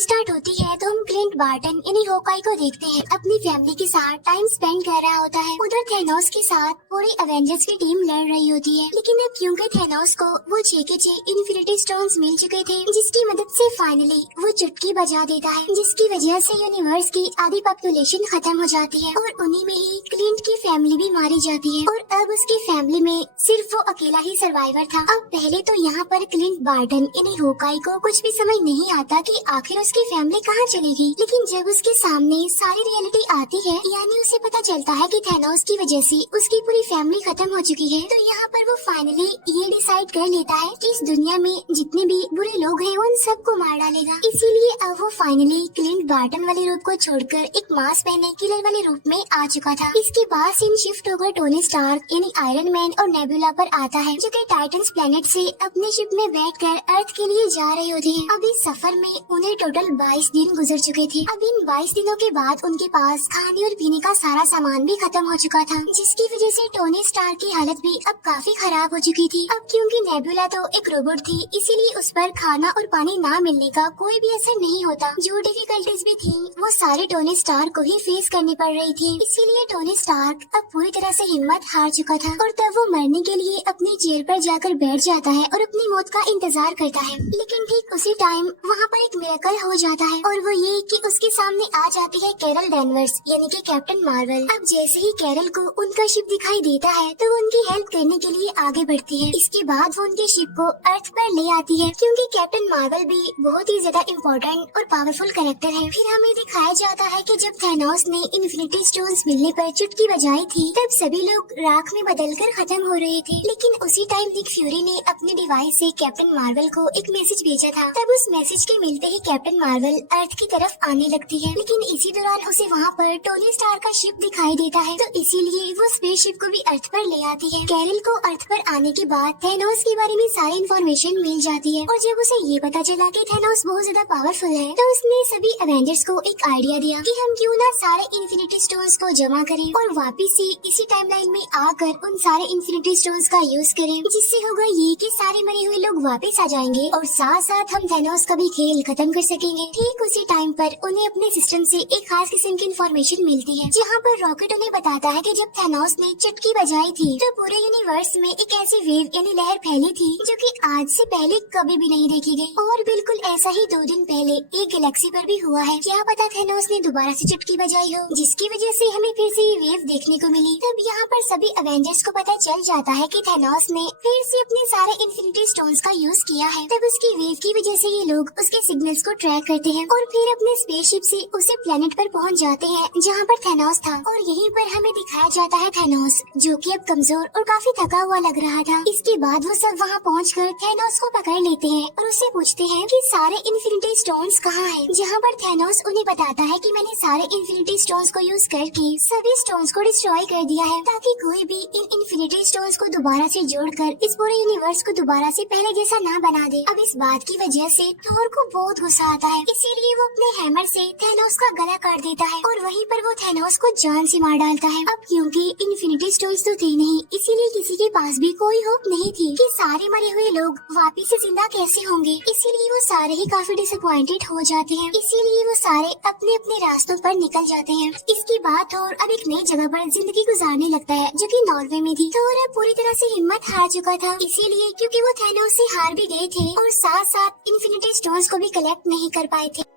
Start होती है तो हम क्लिंट बार्टन यानी हॉकाई को देखते हैं अपनी फैमिली के साथ टाइम स्पेंड कर रहा होता है। उधर थेनोस के साथ पूरी एवेंजर्स की टीम लड़ रही होती है, लेकिन अब क्योंकि थेनोस को वो 6 के 6 इन्फिनिटी स्टोन्स मिल चुके थे, जिसकी मदद से फाइनली वो चुटकी बजा देता है, जिसकी वजह से यूनिवर्स की आधी पॉपुलेशन खत्म हो जाती है और उन्हीं में ही क्लिंट की फैमिली भी मारी जाती है। और अब उसकी फैमिली में सिर्फ वो अकेला ही सर्वाइवर था। अब पहले तो यहाँ पर क्लिंट बार्टन यानी हॉकाई को कुछ भी समझ नहीं आता कि आखिर उसकी फैमिली कहाँ चलेगी, लेकिन जब उसके सामने सारी रियलिटी आती है, यानी उसे पता चलता है कि थेनोस की वजह से उसकी पूरी फैमिली खत्म हो चुकी है, तो यहाँ पर वो फाइनली ये डिसाइड कर लेता है कि इस दुनिया में जितने भी बुरे लोग हैं उन सबको मार डालेगा। इसीलिए अब वो फाइनली क्लिंट बार्टन वाले रूप को छोड़कर एक मास्क पहने किलर वाले रूप में आ चुका था। इसके बाद सीन शिफ्ट होकर टोनी स्टार्क यानी आयरन मैन और नेबुला पर आता है, जो कि टाइटन्स प्लेनेट से अपने शिप में बैठकर अर्थ के लिए जा रहे होते हैं। अब इस सफर में उन्हें टोटल 22 दिन गुजर चुके थे। अब इन 22 दिनों के बाद उनके पास खाने और पीने का सारा सामान भी खत्म हो चुका था, जिसकी वजह से टोनी स्टार्क की हालत भी अब काफी खराब हो चुकी थी। अब क्योंकि नेबुला तो एक रोबोट थी, इसीलिए उस पर खाना और पानी ना मिलने का कोई भी असर नहीं होता। जो डिफिकल्टीज भी थी वो सारी टोनी स्टार्क को ही फेस करनी पड़ रही थी। इसीलिए टोनी स्टार्क अब पूरी तरह से हिम्मत हार चुका था और तब वो मरने के लिए अपनी चेयर पर जाकर बैठ जाता है और अपनी मौत का इंतजार करता है। लेकिन ठीक उसी टाइम वहाँ पर एक मिरेकल हो जाता है, और वो ये कि उसके सामने आ जाती है कैरल डैनवर्स यानी कि कैप्टन मार्वल। अब जैसे ही कैरल को उनका शिप दिखाई देता है तो वो उनकी हेल्प करने के लिए आगे बढ़ती है। इसके बाद वो उनके शिप को अर्थ पर ले आती है, क्योंकि कैप्टन मार्वल भी बहुत ही ज्यादा इम्पोर्टेंट और पावरफुल कैरेक्टर है। फिर हमें दिखाया जाता है कि जब थेनोस ने इन्फिनिटी स्टोन्स मिलने पर चुटकी बजाई थी, तब सभी लोग राख में बदलकर खत्म हो रहे थे। लेकिन उसी टाइम निक फ्यूरी ने अपने डिवाइस से कैप्टन मार्वल को एक मैसेज भेजा था। तब उस मैसेज के मिलते ही कैप्टन मार्वल अर्थ की तरफ आने लगती है, लेकिन इसी दौरान उसे वहाँ पर टोनी स्टार्क का शिप दिखाई देता है, तो इसीलिए वो स्पेसशिप को भी अर्थ पर ले आती है। कैरल को अर्थ पर आने के बाद थेनोस के बारे में सारी इन्फॉर्मेशन मिल जाती है, और जब उसे ये पता चला कि थेनोस बहुत ज्यादा पावरफुल है, तो उसने सभी एवेंजर्स को एक आइडिया दिया कि हम क्यों ना सारे इन्फिनिटी स्टोन्स को जमा करें और वापिस से इसी टाइमलाइन में आकर उन सारे इन्फिनिटी स्टोन्स का यूज करें, जिससे होगा ये कि सारे मरे हुए लोग वापस आ जाएंगे और साथ साथ हम थेनोस का भी खेल खत्म कर सकेंगे। ठीक उसी टाइम पर उन्हें अपने सिस्टम से एक खास किस्म की इन्फॉर्मेशन मिलती है, जहाँ पर रॉकेट उन्हें बताता है कि जब थेनोस ने चुटकी बजाई थी तो पूरे यूनिवर्स में एक ऐसी वेव यानी लहर फैली थी जो कि आज से पहले कभी भी नहीं देखी गई। और बिल्कुल ऐसा ही 2 दिन पहले एक गैलेक्सी पर भी हुआ है। क्या पता थेनोस ने दोबारा से चुटकी बजाई हो, जिसकी वजह से हमें फिर से ये वेव देखने को मिली। तब यहाँ पर सभी एवेंजर्स को पता चल जाता है कि थेनोस ने फिर से अपने सारे इन्फिनिटी स्टोन्स का यूज किया है। तब उसकी वेव की वजह से ये लोग उसके सिग्नल्स को ट्रैक करते हैं और फिर अपने स्पेसशिप से उसे प्लेनेट पर पहुंच जाते हैं जहाँ पर थेनोस था। और यहीं पर हमें दिखाया जाता है थेनोस, जो कि अब कमजोर और काफी थका हुआ लग रहा था। इसके बाद वो सब वहाँ पहुंचकर थेनोस को पकड़ लेते हैं और उससे पूछते हैं कि सारे इन्फिनिटी स्टोन्स कहाँ हैं, जहाँ पर थेनोस उन्हें बताता है कि मैंने सारे इन्फिनिटी स्टोन्स को यूज करके सभी स्टोन्स को डिस्ट्रॉय कर दिया है, ताकि कोई भी इन इन्फिनिटी स्टोन्स को दोबारा से जोड़कर इस पूरे यूनिवर्स को दोबारा से पहले जैसा ना बना दे। अब इस बात की वजह से थोर को बहुत गुस्सा आता है, इसीलिए वो अपने हैमर से थेनोस का गला काट देता है और वहीं पर वो थेनोस को जान से मार डालता है। अब क्योंकि इन्फिनिटी स्टोन्स तो थे नहीं, इसीलिए किसी के पास भी कोई होप नहीं थी कि सारे मरे हुए लोग वापिस से जिंदा कैसे होंगे। इसीलिए वो सारे ही काफी डिसअपॉइंटेड हो जाते हैं, इसीलिए वो सारे अपने अपने रास्तों पर निकल जाते हैं। इसके बाद थोर अब एक नई जगह पर जिंदगी गुजारने लगता है, जो कि नॉर्वे में थी। थोर अब पूरी तरह से हिम्मत हार चुका था, इसीलिए क्योंकि वो थेनोस से हार भी गए थे और साथ साथ इन्फिनिटी स्टोन्स को भी कलेक्ट नहीं कर पाए थे।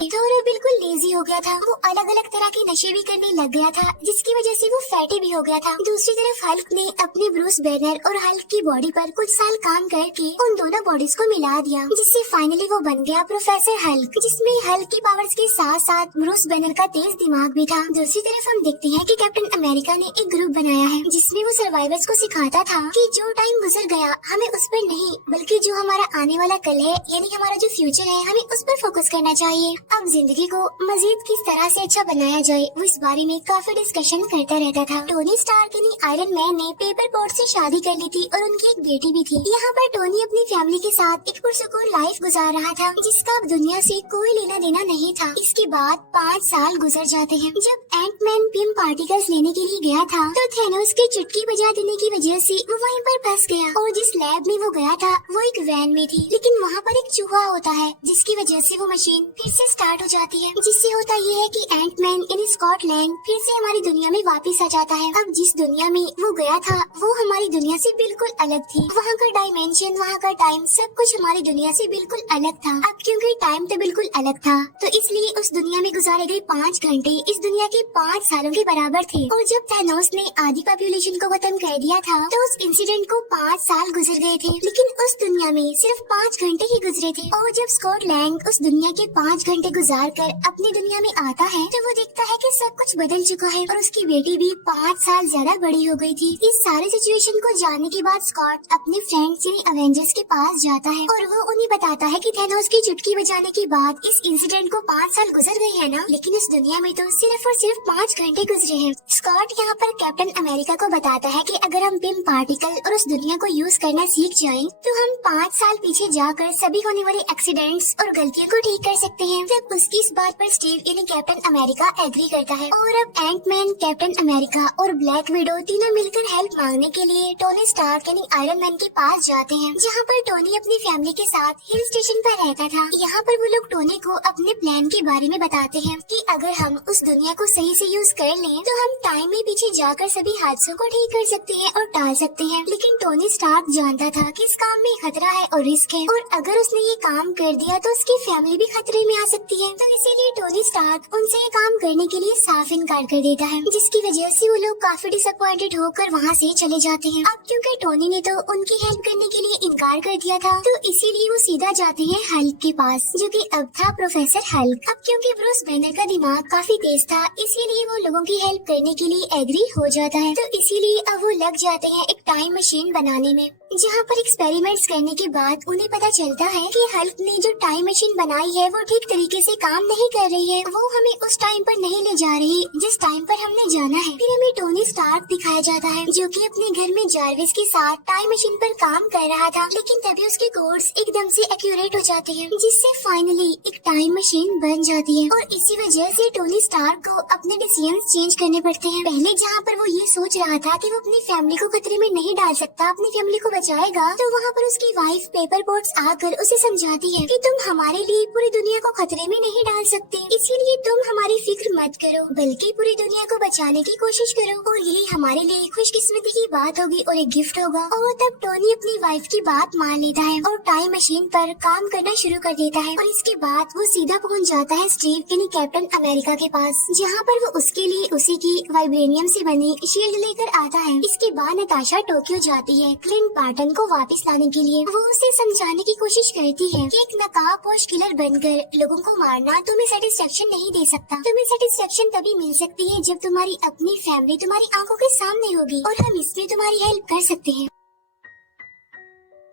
थोर बिल्कुल लेजी हो गया था। वो अलग अलग तरह के नशे भी करने लग गया था, जिसकी वजह से वो फैटी भी हो गया था। दूसरी तरफ हल्क ने अपने ब्रूस बैनर और हल्क की बॉडी पर कुछ साल काम करके उन दोनों बॉडीज को मिला दिया, जिससे फाइनली वो बन गया प्रोफेसर हल्क, जिसमें हल्क की पावर्स के साथ साथ ब्रूस बैनर का तेज दिमाग भी था। दूसरी तरफ हम देखते हैं कि कैप्टन अमेरिका ने एक ग्रुप बनाया है, जिसमें वो सर्वाइवर्स को सिखाता था कि जो टाइम गुजर गया हमें उस पर नहीं, बल्कि जो हमारा आने वाला कल है यानी हमारा जो फ्यूचर है हमें उस पर फोकस करना चाहिए। अब जिंदगी को मजीद किस तरह से अच्छा बनाया जाए वो इस बारे में काफी डिस्कशन करता रहता था। टोनी स्टार्क यानी आयरन मैन ने पेपर पोर्ट से शादी कर ली थी और उनकी एक बेटी भी थी। यहाँ पर टोनी अपनी फैमिली के साथ एक पुरसुकून लाइफ गुजार रहा था जिसका अब दुनिया से कोई लेना देना नहीं था। इसके बाद 5 साल गुजर जाते हैं। जब एंट मैन पिम पार्टिकल्स लेने के लिए गया था तो थैनोस की चुटकी बजा देने की वजह से वो वहीं पर फंस गया और जिस लैब में वो गया था वो एक वैन में थी, लेकिन वहाँ पर एक चूहा होता है जिसकी वजह से वो मशीन फिर से स्टार्ट हो जाती है, जिससे होता ये है कि Ant man in Scott Lang फिर से हमारी दुनिया में वापस आ जाता है। अब जिस दुनिया में वो गया था वो हमारी दुनिया से बिल्कुल अलग थी। वहाँ का डायमेंशन, वहाँ का टाइम, सब कुछ हमारी दुनिया से बिल्कुल अलग था। अब क्योंकि टाइम तो बिल्कुल अलग था तो इसलिए उस दुनिया में गुजारे गए 5 घंटे इस दुनिया के 5 सालों के बराबर थे। और जब थैनोस ने आधी पॉपुलेशन को खत्म कर दिया था तो उस इंसिडेंट को 5 साल गुजर गए थे, लेकिन उस दुनिया में सिर्फ 5 घंटे ही गुजरे थे। और जब स्कॉट लैंग उस दुनिया के 5 घंटे गुजार कर अपनी दुनिया में आता है तो वो देखता है कि सब कुछ बदल चुका है और उसकी बेटी भी 5 साल ज्यादा बड़ी हो गई थी। इस सारे सिचुएशन को जानने के बाद स्कॉट अपने फ्रेंड्स यानी अवेंजर्स के पास जाता है और वो उन्हें बताता है कि थैनोस की चुटकी बजाने के बाद इस इंसिडेंट को 5 साल गुजर गए हैं ना, लेकिन इस दुनिया में तो सिर्फ और सिर्फ 5 घंटे गुजरे हैं। स्कॉट यहाँ पर कैप्टन अमेरिका को बताता है कि अगर हम पिम पार्टिकल और उस दुनिया को यूज करना सीख जाएं, तो हम 5 साल पीछे जाकर सभी होने वाले एक्सीडेंट्स और गलतियों को ठीक कर सकते हैं। जब उसकी इस बात पर स्टीव यानी कैप्टन अमेरिका एग्री करता है और अब एंट मैन, कैप्टन अमेरिका और ब्लैक विडो तीनों मिलकर हेल्प मांगने के लिए टोनी स्टार्क यानी आयरन मैन के पास जाते हैं, जहाँ पर टोनी अपनी फैमिली के साथ हिल स्टेशन पर रहता था। यहाँ पर वो लोग टोनी को अपने प्लान के बारे में बताते हैं कि अगर हम उस दुनिया को सही से यूज कर लें तो हम टाइम में पीछे जाकर सभी हादसों को ठीक कर सकते हैं और टाल सकते हैं। लेकिन टोनी स्टार्क जानता था कि इस काम में खतरा है और रिस्क है और अगर उसने ये काम कर दिया तो उसकी फैमिली भी खतरे में आ सकती है। तो इसीलिए टोनी स्टार्क उनसे ये काम करने के लिए साफ इनकार कर देता है, जिसकी वजह से वो लोग काफी डिसअपॉइंटेड होकर वहाँ से चले जाते हैं। अब क्योंकि टोनी ने तो उनकी हेल्प करने के लिए इनकार कर दिया था तो इसीलिए वो सीधा जाते हैं हल्क के पास, जो कि अब था प्रोफेसर हल्क। अब क्योंकि ब्रूस बैनर का दिमाग काफी तेज था इसीलिए वो लोगों की हेल्प करने के लिए एग्री हो जाता है। तो इसीलिए अब वो लग जाते हैं एक टाइम मशीन बनाने में, जहाँ पर एक्सपेरिमेंट्स करने के बाद उन्हें पता चलता है कि हल्क ने जो टाइम मशीन बनाई है वो ठीक तरीके से काम नहीं कर रही है, वो हमें उस टाइम पर नहीं ले जा रही जिस टाइम पर हमने जाना है। फिर हमें टोनी स्टार्क दिखाया जाता है जो कि अपने घर में जार्विस के साथ टाइम मशीन पर काम कर रहा था, लेकिन तभी उसके कोड्स एकदम से एक्यूरेट हो जाते हैं जिससे फाइनली एक टाइम मशीन बन जाती है। और इसी वजह से टोनी स्टार्क को अपने डिसीजंस चेंज करने पड़ते हैं। पहले जहाँ पर वो ये सोच रहा था कि वो अपनी फैमिली को खतरे में नहीं डाल सकता, अपनी फैमिली को बचाएगा, तो वहाँ पर उसकी वाइफ पेपर पोर्ट्स आकर उसे समझाती है कि तुम हमारे लिए पूरी दुनिया को खतरे में नहीं डाल सकते, इसीलिए तुम हमारी फिक्र मत करो बल्कि पूरी दुनिया को बचाने की कोशिश करो और यही हमारे लिए खुशकिस्मती की बात होगी और एक गिफ्ट होगा। और तब टोनी अपनी वाइफ की बात मान लेता है और टाइम मशीन पर काम करना शुरू कर देता है और इसके बाद वो सीधा पहुँच जाता है स्टीव यानी कैप्टन अमेरिका के पास, जहाँ पर वो उसके लिए उसी की वाइब्रेनियम से बनी शील्ड लेकर आता है। इसके बाद नताशा टोक्यो जाती है क्लिंट बार्टन को वापस लाने के लिए। वो उसे समझाने की कोशिश करती है कि एक नकाबपोश किलर बनकर लोगों को मारना तुम्हें सेटिस्फेक्शन नहीं दे सकता, तुम्हें सेटिस्फेक्शन तभी मिल सकती है जब तुम्हारी अपनी फैमिली तुम्हारी आंखों के सामने होगी और हम इसमें तुम्हारी हेल्प कर सकते हैं।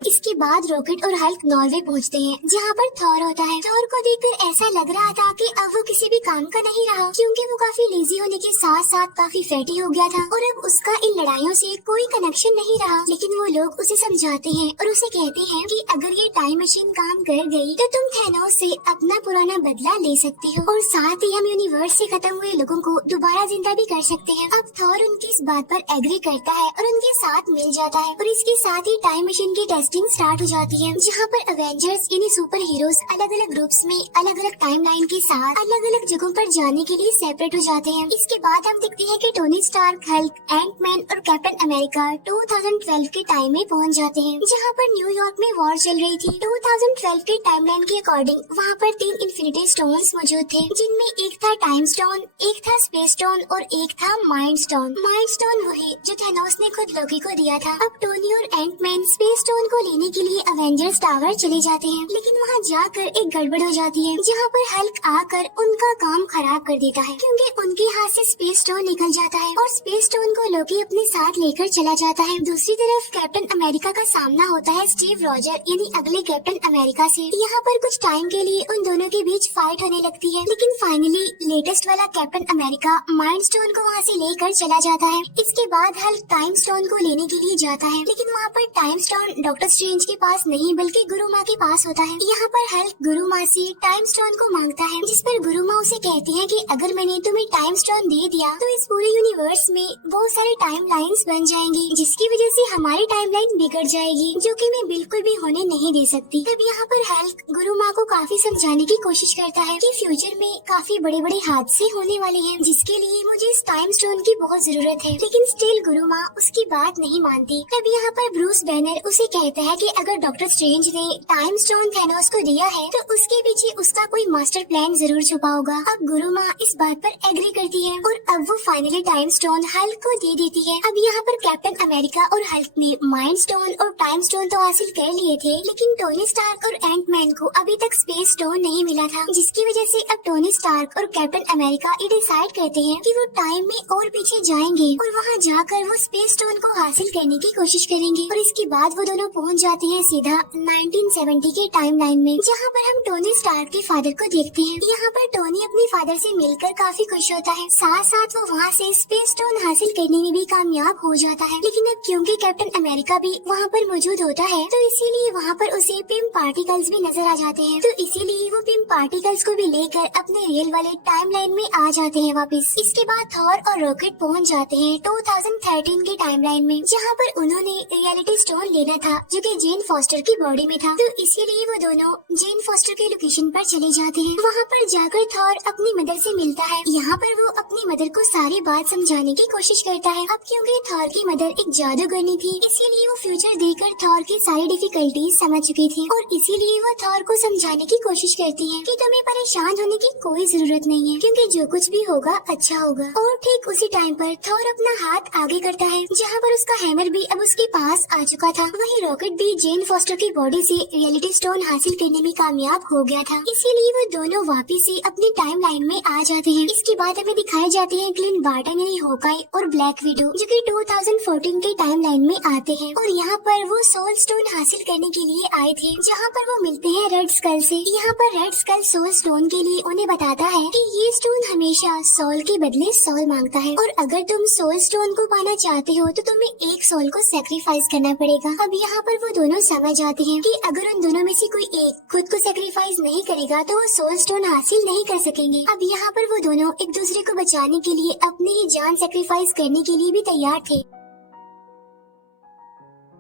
इसके बाद रॉकेट और हल्क नॉर्वे पहुंचते हैं, जहाँ पर थॉर होता है। थॉर को देखकर ऐसा लग रहा था कि अब वो किसी भी काम का नहीं रहा, क्योंकि वो काफी लेजी होने के साथ साथ काफी फैटी हो गया था और अब उसका इन लड़ाइयों से कोई कनेक्शन नहीं रहा। लेकिन वो लोग उसे समझाते हैं और उसे कहते हैं कि अगर ये टाइम मशीन काम कर गई तो तुम थैनोस से अपना पुराना बदला ले सकती हो और साथ ही हम यूनिवर्स से खत्म हुए लोगों को दोबारा जिंदा भी कर सकते हैं। अब थॉर उनकी इस बात पर एग्री करता है और उनके साथ मिल जाता है और इसके साथ ही टाइम मशीन की टेस्टिंग स्टार्ट हो जाती है, जहाँ पर अवेंजर्स यानी सुपर हीरोज अलग अलग ग्रुप्स में अलग अलग टाइमलाइन के साथ अलग अलग जगहों पर जाने के लिए सेपरेट हो जाते हैं। इसके बाद हम देखते हैं कि Tony Stark, Hulk, Ant Man और कैप्टन अमेरिका 2012 के टाइम में पहुँच जाते हैं, जहाँ पर न्यूयॉर्क में वॉर चल रही थी। 2012 के टाइमलाइन के अकॉर्डिंग वहाँ पर 3 इन्फिनिटी स्टोन्स मौजूद थे, जिनमें एक था टाइम स्टोन, एक था स्पेस स्टोन और एक था माइंड स्टोन। माइंड स्टोन वही जो थैनोस ने खुद लोकी को दिया था। अब टोनी और एंट मैन स्पेस स्टोन को को लेने के लिए एवेंजर्स टावर चले जाते हैं, लेकिन वहाँ जाकर एक गड़बड़ हो जाती है, जहाँ पर हल्क आकर उनका काम खराब कर देता है, क्योंकि उनके हाथ से स्पेस स्टोन निकल जाता है और स्पेस स्टोन को लोकी अपने साथ लेकर चला जाता है। दूसरी तरफ कैप्टन अमेरिका का सामना होता है स्टीव रॉजर यानी अगले कैप्टन अमेरिका से। यहाँ पर कुछ टाइम के लिए उन दोनों के बीच फाइट होने लगती है, लेकिन फाइनली लेटेस्ट वाला कैप्टन अमेरिका माइंड स्टोन को वहाँ से लेकर चला जाता है। इसके बाद हल्क टाइम स्टोन को लेने के लिए जाता है, लेकिन वहाँ पर टाइम स्टोन डॉक्टर स्ट्रेंज के पास नहीं बल्कि गुरु माँ के पास होता है। यहाँ पर हल्क गुरु माँ से टाइम स्टोन को मांगता है, जिस पर गुरु माँ उसे कहती है कि अगर मैंने तुम्हें टाइम स्टोन दे दिया तो इस पूरे यूनिवर्स में बहुत सारे टाइम लाइन्स बन जाएंगी, जिसकी वजह से हमारी टाइम लाइन बिगड़ जाएगी, जो कि मैं बिल्कुल भी होने नहीं दे सकती। तब यहाँ पर हल्क गुरु माँ को काफी समझाने की कोशिश करता है कि फ्यूचर में काफी बड़े बड़े हादसे होने वाले हैं, जिसके लिए मुझे इस टाइम स्टोन की बहुत जरूरत है, लेकिन स्टिल गुरु माँ उसकी बात नहीं मानती। तब यहाँ पर ब्रूस बैनर उसे कहता है कि अगर डॉक्टर स्ट्रेंज ने टाइम स्टोन थैनोस को दिया है तो उसके पीछे उसका कोई मास्टर प्लान जरूर छुपा होगा। अब गुरु माँ इस बात पर एग्री करती है और अब वो फाइनली टाइम स्टोन हल्क को दे देती है। अब यहाँ पर कैप्टन अमेरिका और हल्क ने माइंड स्टोन और टाइम स्टोन तो हासिल कर लिए थे, लेकिन टोनी स्टार्क और एंट मैन को अभी तक स्पेस स्टोन नहीं मिला था, जिसकी वजह से अब टोनी स्टार्क और कैप्टन अमेरिका ये डिसाइड करते हैं कि वो टाइम में और पीछे जाएंगे और वहाँ जाकर वो स्पेस स्टोन को हासिल करने की कोशिश करेंगे। और इसके बाद वो दोनों पहुँच जाते हैं सीधा 1970 के टाइम लाइन में, जहाँ पर हम टोनी स्टार्क के फादर को देखते हैं। यहाँ पर टोनी अपने फादर से मिलकर काफी खुश होता है, साथ साथ वो वहाँ से स्पेस स्टोन हासिल करने में भी कामयाब हो जाता है। लेकिन अब क्योंकि कैप्टन अमेरिका भी वहाँ पर मौजूद होता है तो इसीलिए वहाँ पर उसे पिम पार्टिकल्स भी नजर आ जाते हैं, तो इसीलिए वो पिम पार्टिकल्स को भी लेकर अपने रियल वाले टाइम लाइन में आ जाते हैं वापस। इसके बाद थॉर और रॉकेट पहुँच जाते हैं 2013 के टाइम लाइन में, जहाँ पर उन्होंने रियलिटी स्टोन लेना था जो कि जेन फॉस्टर की बॉडी में था, तो इसीलिए वो दोनों जेन फॉस्टर के लोकेशन पर चले जाते हैं। वहाँ पर जाकर थॉर अपनी मदर से मिलता है। यहाँ पर वो अपनी मदर को सारी बात समझाने की कोशिश करता है। अब क्योंकि थॉर की मदर एक जादूगरनी थी, इसीलिए वो फ्यूचर देखकर थॉर की सारी डिफिकल्टीज समझ चुकी थी और इसीलिए वो थॉर को समझाने की कोशिश करती है कि तुम्हें परेशान होने की कोई जरूरत नहीं है, क्योंकि जो कुछ भी होगा अच्छा होगा। और ठीक उसी टाइम पर थॉर अपना हाथ आगे करता है, जहाँ पर उसका हैमर भी अब उसके पास आ चुका था। वहीं रॉकेट भी जेन फॉस्टर की बॉडी से रियलिटी स्टोन हासिल करने में कामयाब हो गया था, इसीलिए वो दोनों वापिस से अपनी टाइम लाइन में आ जाते हैं। इसके बाद हमें दिखाए जाते हैं क्लिंट बार्टन यानी हॉकाई और ब्लैक विडो, जो कि 2014 के टाइम लाइन में आते हैं और यहाँ पर वो सोल स्टोन हासिल करने के लिए आए थे, जहाँ पर वो मिलते हैं रेड स्कल से। यहाँ पर रेड स्कल सोल स्टोन के लिए उन्हें बताता है कि ये स्टोन हमेशा सोल के बदले सोल मांगता है और अगर तुम सोल स्टोन को पाना चाहते हो तो तुम्हें एक सोल को सेक्रीफाइस करना पड़ेगा। अब यहाँ पर वो दोनों समझ जाते हैं कि अगर उन दोनों में से कोई एक खुद को सेक्रीफाइस नहीं करेगा तो वो सोल स्टोन हासिल नहीं कर सकेंगे। अब यहाँ पर वो दोनों एक दूसरे को बचाने के लिए अपनी ही जान सेक्रीफाइस करने के लिए भी तैयार थे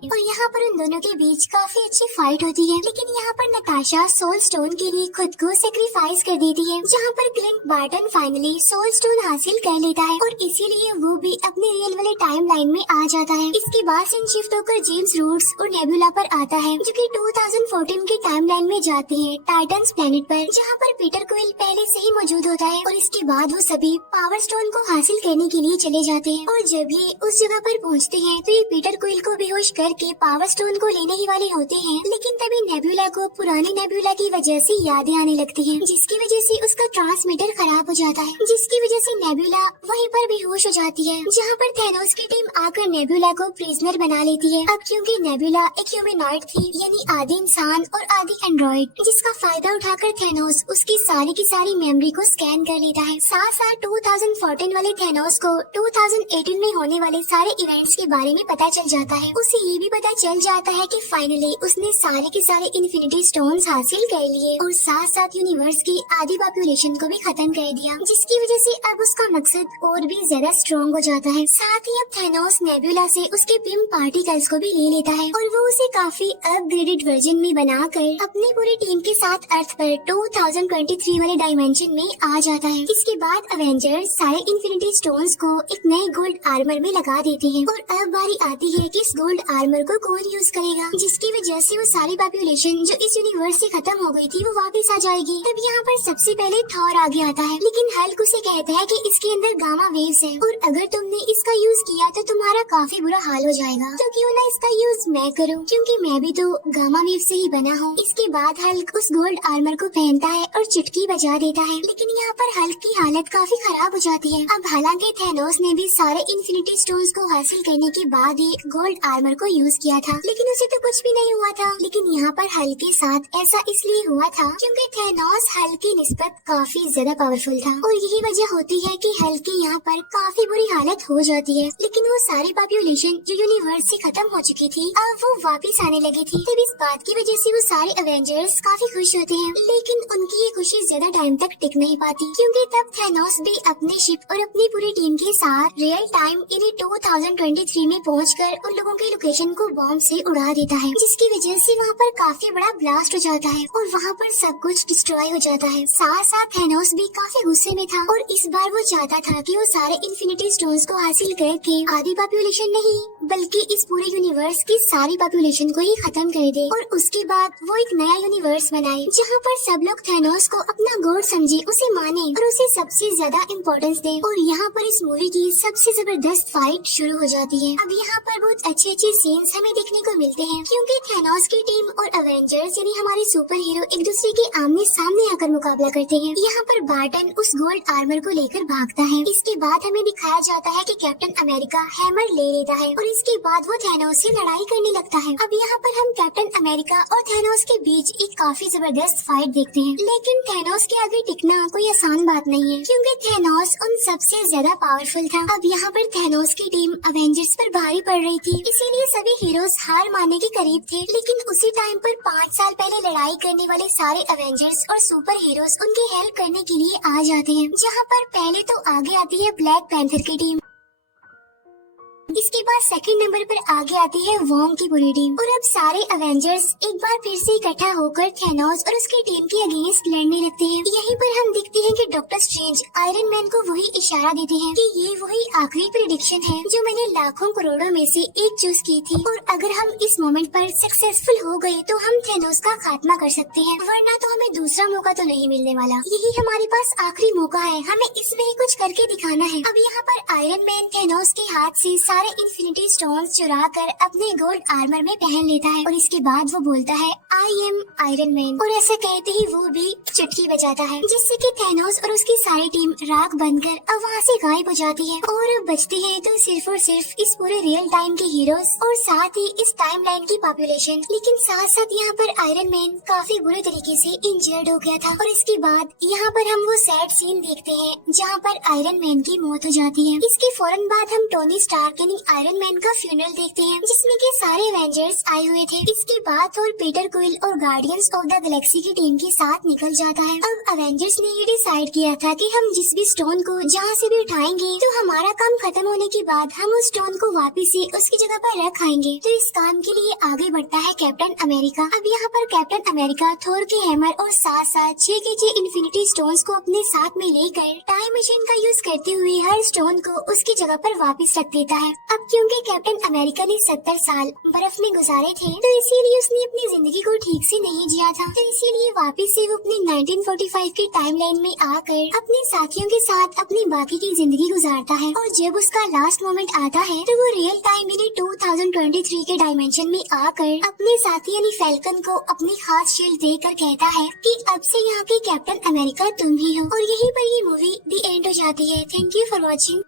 और यहाँ पर उन दोनों के बीच काफी अच्छी फाइट होती है। लेकिन यहाँ पर नताशा सोल स्टोन के लिए खुद को सेक्रीफाइस कर देती है, जहाँ पर Clint Barton finally soul stone हासिल कर लेता है और इसीलिए वो भी अपने रियल वाले टाइम लाइन में आ जाता है। इसके बाद सीन शिफ्ट होकर जेम्स रूट्स और नेबुला पर आता है, जो कि 2014 के टाइम लाइन में जाते हैं टाइटन्स प्लेनेट पर, जहाँ पर पीटर क्विल पहले से ही मौजूद होता है और इसके बाद वो सभी पावर स्टोन को हासिल करने के लिए चले जाते हैं। और जब ये उस जगह पर पहुँचते हैं तो ये पीटर क्विल को बेहोश के पावर स्टोन को लेने ही वाले होते हैं, लेकिन तभी नेबुला को पुरानी नेबुला की वजह से यादें आने लगती हैं, जिसकी वजह से उसका ट्रांसमीटर खराब हो जाता है, जिसकी वजह से नेबुला वहीं पर बेहोश हो जाती है, जहां पर थैनोस की टीम आकर नेबुला को प्रिजनर बना लेती है। अब क्योंकि नेबुला एक ह्यूमनॉइड थी, यानी आधे इंसान और आधी एंड्रॉइड, जिसका फायदा उठाकर थैनोस उसकी सारी की सारी मेमोरी को स्कैन कर लेता है। साथ साथ 2014 वाले थैनोस को 2018 में होने वाले सारे इवेंट्स के बारे में पता चल जाता है। उसे ये भी पता चल जाता है कि फाइनली उसने सारे के सारे इन्फिनिटी स्टोन्स हासिल कर लिए और साथ साथ यूनिवर्स की आधी पॉपुलेशन को भी खत्म कर दिया, जिसकी वजह से अब उसका मकसद और भी ज्यादा स्ट्रॉन्ग हो जाता है। साथ ही अब थैनोस नेबुला से उसके पिम पार्टिकल्स को भी ले लेता है और वो उसे काफी अपग्रेडेड वर्जन में बनाकर अपनी पूरी टीम के साथ अर्थ पर 2023 वाले डायमेंशन में आ जाता है। इसके बाद अवेंजर्स सारे इन्फिनिटी स्टोन्स को एक नए गोल्ड आर्मर में लगा देते हैं और अब बारी आती है कि इस गोल्ड आर्मर आर्मर को कौन यूज करेगा, जिसकी वजह से वो सारी पॉपुलेशन जो इस यूनिवर्स से खत्म हो गई थी वो वापस आ जाएगी। तब यहाँ पर सबसे पहले थॉर आगे आता है, लेकिन हल्क उसे कहता है कि इसके अंदर गामा वेव्स है और अगर तुमने इसका यूज किया तो तुम्हारा काफी बुरा हाल हो जाएगा, तो क्यों ना इसका यूज मैं करूँ, क्योंकि मैं भी तो गामा वेव से ही बना हूँ। इसके बाद हल्क उस गोल्ड आर्मर को पहनता है और चुटकी बजा देता है, लेकिन यहाँ पर हल्क की हालत काफी खराब हो जाती है। अब हालांकि थैनोस ने भी सारे इन्फिनिटी स्टोन्स को हासिल करने के बाद ही गोल्ड आर्मर को यूज किया था, लेकिन उसे तो कुछ भी नहीं हुआ था। लेकिन यहाँ पर हल्क के साथ ऐसा इसलिए हुआ था क्योंकि थैनोस हल्क की निस्बत काफी ज्यादा पावरफुल था और यही वजह होती है कि हल्क की यहाँ पर काफी बुरी हालत हो जाती है। लेकिन वो सारी पॉपुलेशन जो यूनिवर्स से खत्म हो चुकी थी अब वो वापस आने लगी थी। तब इस बात की वजह से वो सारे अवेंजर्स काफी खुश होते हैं, लेकिन उनकी ये खुशी ज्यादा टाइम तक टिक नहीं पाती, क्योंकि तब थैनोस भी अपने शिप और अपनी पूरी टीम के साथ रियल टाइम यानी 2023 में पहुंचकर उन लोगों की लोकेशन को बॉम्ब से उड़ा देता है, जिसकी वजह से वहाँ पर काफी बड़ा ब्लास्ट हो जाता है और वहाँ पर सब कुछ डिस्ट्रॉय हो जाता है। साथ साथ थैनोस भी काफी गुस्से में था और इस बार वो चाहता था कि वो सारे इन्फिनिटी स्टोन्स को हासिल करके आधी पॉपुलेशन नहीं बल्कि इस पूरे यूनिवर्स की सारी पॉपुलेशन को ही खत्म कर दे और उसके बाद वो एक नया यूनिवर्स बनाए जहाँ पर सब लोग थैनोस को अपना गॉड समझे, उसे माने और उसे सबसे ज्यादा इम्पोर्टेंस दे। और यहाँ पर इस मूवी की सबसे जबरदस्त फाइट शुरू हो जाती है। अब यहाँ पर बहुत अच्छे अच्छे सीन्स हमें देखने को मिलते हैं, क्योंकि थैनोस की टीम और अवेंजर्स यानी हमारे सुपर हीरो एक दूसरे के आमने सामने आकर मुकाबला करते हैं। यहाँ पर बार्टन उस गोल्ड आर्मर को लेकर भागता है। इसके बाद हमें दिखाया जाता है कि कैप्टन अमेरिका हैमर ले लेता है और इसके बाद वो थैनोस से लड़ाई करने लगता है। अब यहाँ पर हम कैप्टन अमेरिका और थैनोस के बीच एक काफी जबरदस्त फाइट देखते हैं, लेकिन थैनोस के आगे टिकना कोई आसान बात नहीं है, क्योंकि थैनोस उन सबसे ज्यादा पावरफुल था। अब यहाँ पर थैनोस की टीम अवेंजर्स पर भारी पड़ रही थी, इसीलिए सभी हीरोज हार मानने के करीब थे। लेकिन उसी टाइम पर 5 साल पहले लड़ाई करने वाले सारे अवेंजर्स और सुपर हीरोज उनकी हेल्प करने के लिए आ जाते हैं, जहाँ पर पहले तो आगे आती है ब्लैक पैंथर की टीम। इसके बाद सेकंड नंबर पर आगे आती है वॉन्ग की पूरी टीम और अब सारे अवेंजर्स एक बार फिर से इकट्ठा होकर थैनोस और उसकी टीम के अगेंस्ट लड़ने लगते हैं। यहीं पर हम देखते हैं कि डॉक्टर स्ट्रेंज आयरन मैन को वही इशारा देते हैं कि ये वही आखिरी प्रेडिक्शन है जो मैंने लाखों करोड़ों में से एक चूज की थी और अगर हम इस मोमेंट पर सक्सेसफुल हो गए तो हम थैनोस का खात्मा कर सकते हैं, वरना तो हमें दूसरा मौका तो नहीं मिलने वाला। यही हमारे पास आखिरी मौका है, हमें इसमें ही कुछ करके दिखाना है। अब यहाँ पर आयरन मैन थैनोस के हाथ से सारे इन्फिनिटी स्टोन्स चुरा कर अपने गोल्ड आर्मर में पहन लेता है और इसके बाद वो बोलता है आई एम आयरन मैन और ऐसा कहते ही वो भी चुटकी बजाता है, जिससे कि थैनोस और उसकी सारी टीम राख बनकर अब वहाँ से गायब हो जाती है और बचते हैं तो सिर्फ और सिर्फ इस पूरे रियल टाइम के हीरोज और साथ ही इस टाइमलाइन की पॉपुलेशन। लेकिन साथ साथ यहाँ पर आयरन मैन काफी बुरे तरीके से इंजर्ड हो गया था और इसके बाद यहाँ पर हम वो सैड सीन देखते हैं जहाँ पर आयरन मैन की मौत हो जाती है। इसके फौरन बाद हम टोनी स्टार्क यानी आयरन मैन का फ्यूनरल देखते हैं, जिसमें के सारे एवेंजर्स आए हुए थे। इसके बाद और पीटर क्विल और गार्डियंस ऑफ द गैलेक्सी की टीम के साथ निकल जाता है। अब अवेंजर्स ने ये डिसाइड किया था कि हम जिस भी स्टोन को जहाँ से भी उठाएंगे तो हमारा काम खत्म होने के बाद हम उस स्टोन को वापस से उसकी जगह पर रख आएंगे। तो इस काम के लिए आगे बढ़ता है कैप्टन अमेरिका। अब यहाँ पर कैप्टन अमेरिका थोर के हैमर और साथ साथ 6 के 6 इन्फिनिटी स्टोन्स को अपने साथ में लेकर टाइम मशीन का यूज करते हुए हर स्टोन को उसकी जगह पर वापस रख देता है। अब क्योंकि कैप्टन अमेरिका ने 70 साल बर्फ में गुजारे थे तो इसीलिए उसने अपनी जिंदगी को ठीक से नहीं जिया था, तो इसीलिए वापस से वो अपनी 1945 की टाइमलाइन में आकर अपने साथियों के साथ अपनी बाकी की जिंदगी गुजारता है। और जब उसका लास्ट मोमेंट आता है तो वो रियल टाइम यानी 2023 के डायमेंशन में आकर अपने साथी यानी फैल्कन को अपनी खास शील्ड देकर कहता है कि अब से यहाँ के कैप्टन अमेरिका तुम ही हो। और यहीं पर ये मूवी दी एंड हो जाती है। Thank you for watching.